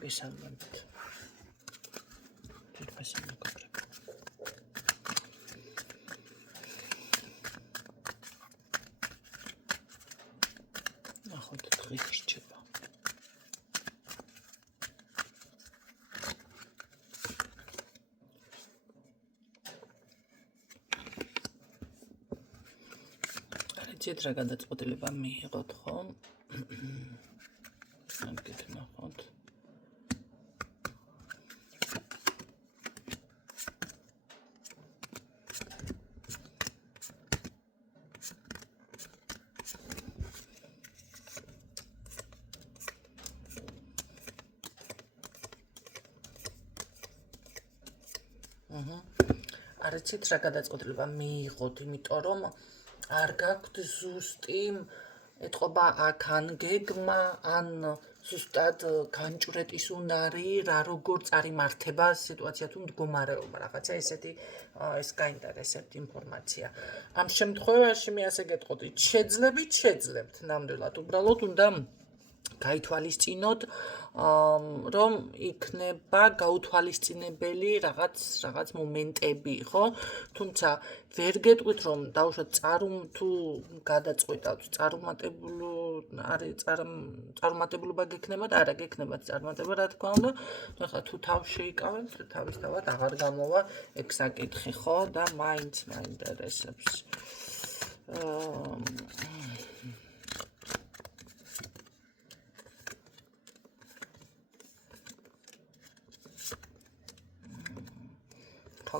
გესალმებით. თვითფასი მოგაბრეკ. ნახოთ დღის რჩება. არიცით რა გადაწყვეტილება მიიღოთ, ხო? ამით ნახოთ. არიცით რა გადაწყვეტილება მიიღოთ, იმიტომ რომ არ გაქვთ ზუსტი ეთყობა აქან გეგმა, ან ზუსტად განჭვრეტის უნარი, რა როგორ წარიმართება სიტუაცია თუ მდგომარეობა, რაღაცა ესეთი ეს გაინტერესებთ ინფორმაცია. ამ შემთხვევაში მე ასე გეტყოდით, შეძლებთ ნამდვილად, უბრალოდ უნდა გაითვალისწინოთ, რომ იქნება გაუთვალისწინებელი რაღაც მომენტები, ხო? თუმცა ვერ გეტყვით, რომ დავუშვათ თუ გადაწყვეტავთ წარუმატებლობა გექნებათ, არა გექნებათ წარუმატებლობა, რა თქმა უნდა. ახლა თუ თავს შეიკავებთ, თავისთავად აღარ გამოვა ეგ საკითხი, ხო? და მაინც მაინტერესებს.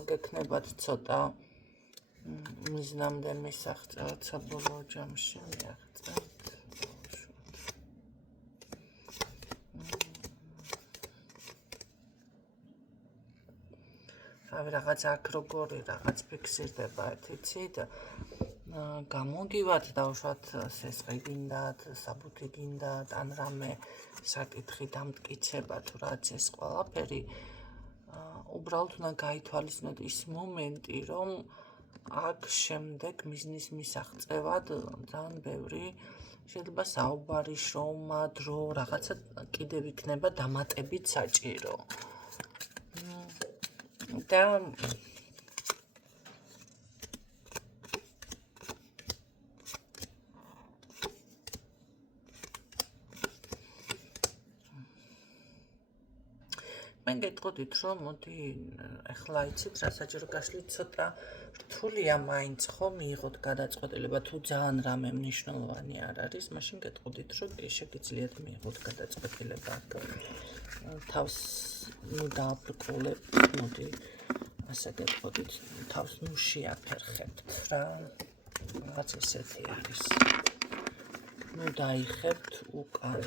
გექნებათ ცოტა მიზნამდე მისაღწევად საბოლოო ჯამში მიაღწევთ. რაღაც აქ როგორი რაღაც ფიქსირდება, იცით? გამოგივათ დავუშვათ სესყი გინდათ, საბუთი გინდათ, ან რამე საკითხი დამტკიცება თუ რაც ეს ყველაფერი. უბრალოდ უნდა გაითვალისწინოთ ის მომენტი, რომ აქ შემდეგ მიზნის მისაღწევად ძალიან ბევრი შეიძლება საუბარი, შრომა, დრო, რაღაცა კიდევ იქნება დამატებით საჭირო. და მე გეტყოდით, რომ მოდი ახლა იცით რა საჭირო გაშლით ცოტა რთულია მაინც ხო მიიღოთ გადაწყვეტილება თუ ძალიან რამე მნიშვნელოვანი არ არის, მაშინ გეტყოდით, რომ შეგიძლიათ მიიღოთ გადაწყვეტილება. თავს დააბრკოლებთ, მოდი ასე გეტყოდით, თავს შეაფერხებთ რა. რაც ესეთი არის. დაიხებთ უკან.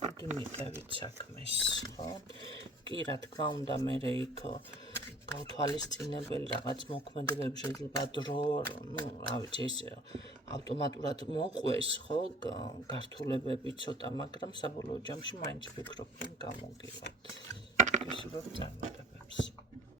მოდი მიყევით საქმეს, ხო? კი, რა თქმა უნდა, მე იქ გაუთვალისწინებელი რაღაც მოქმედებები შეიძლება დრო, რა ვიცი, ეს ავტომატურად მოყვეს, ხო, გართულებები ცოტა, მაგრამ საბოლოო ჯამში მაინც ვფიქრობ, რომ გამოგივათ. ეს როგორ წარმატება